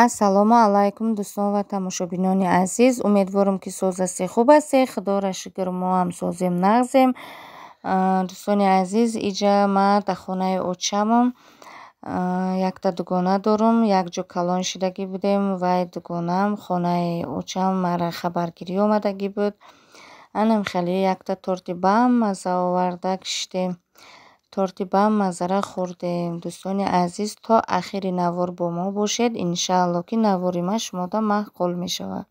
Ассалому алайкум дӯстон ва тамошобинони азиз. Умедворам ки соз хуб ҳастед. Худоро шукр, мо ҳам созем нағзем. Дӯстони азиз, иҷа ма дар хонаи очамам. Якта дугона дорам. Якҷо калон шидагӣ будем. Вай дугонаам хонаи очам мара хабаргирӣ омадагӣ буд. Анам хеле якта торти баҳм мазза оварда кишидем. Торти баҳм маззара хӯрдем. Дӯстони азиз, то ахири навор бо мо бошед. Иншаалло ки навори ма шумода маъқул мешавад.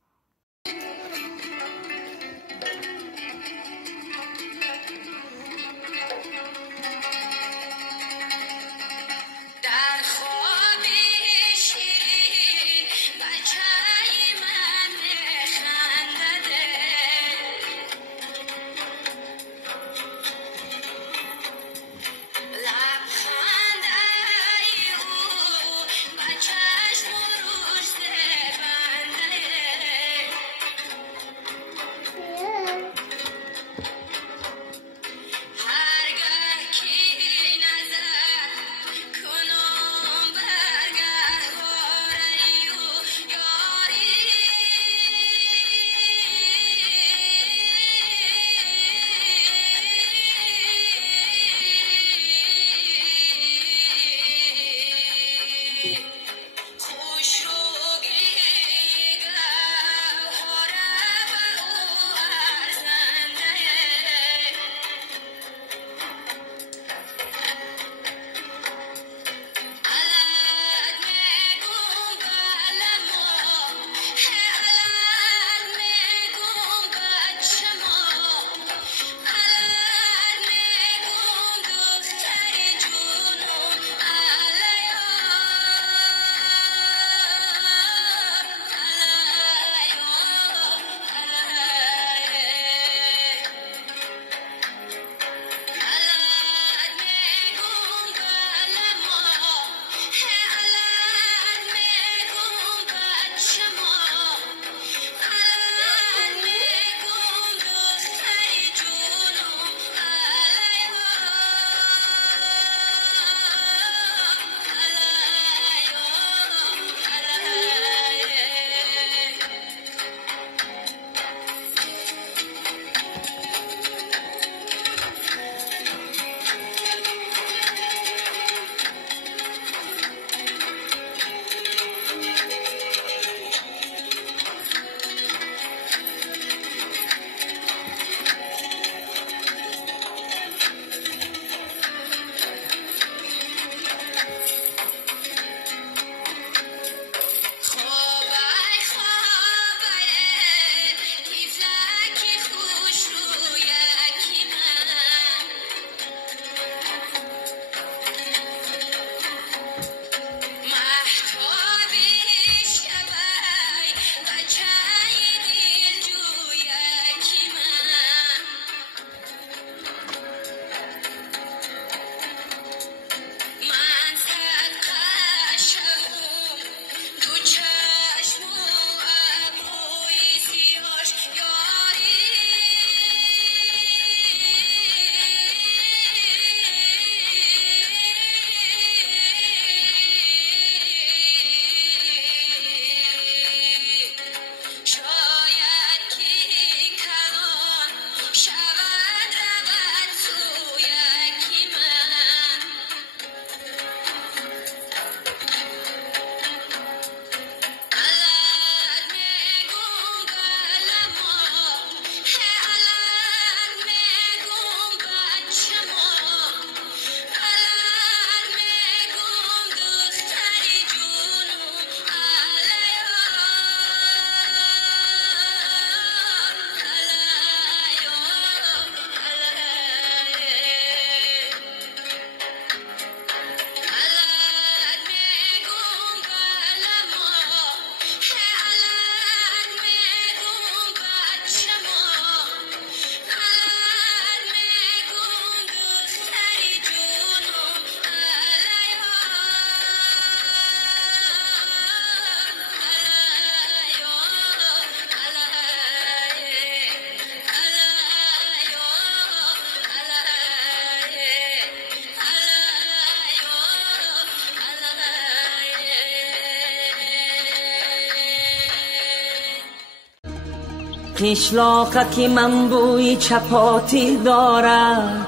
قشلاقکی من بوی چپاتی دارد،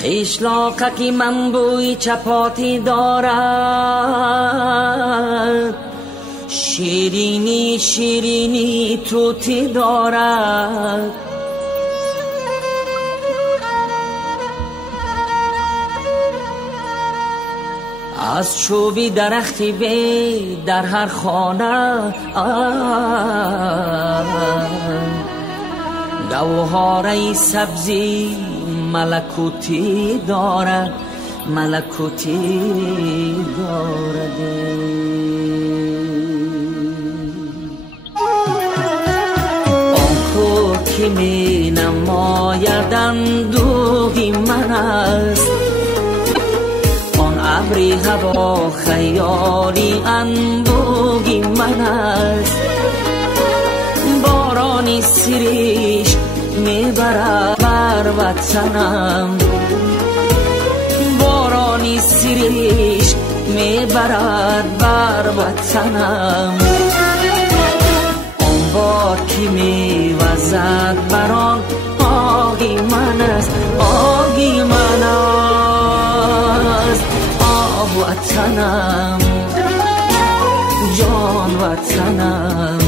قشلاقکی من بوی چپاتی دارد، شیرینی شیرینی توتی دارد. از چوبی درختی وی در هر خانه گوهره سبزی ملکوتی دارد، ملکوتی دارد. آن کو که می نماید اندوهی من است، ابری هوا خیالی انبوهی من است. بارانی سریش میبرد بر وطنم، بارانی سریش میبرد بر وطنم. آن بار که میوزد بران آهی من است، آهی من است. وطنم جان وطنم.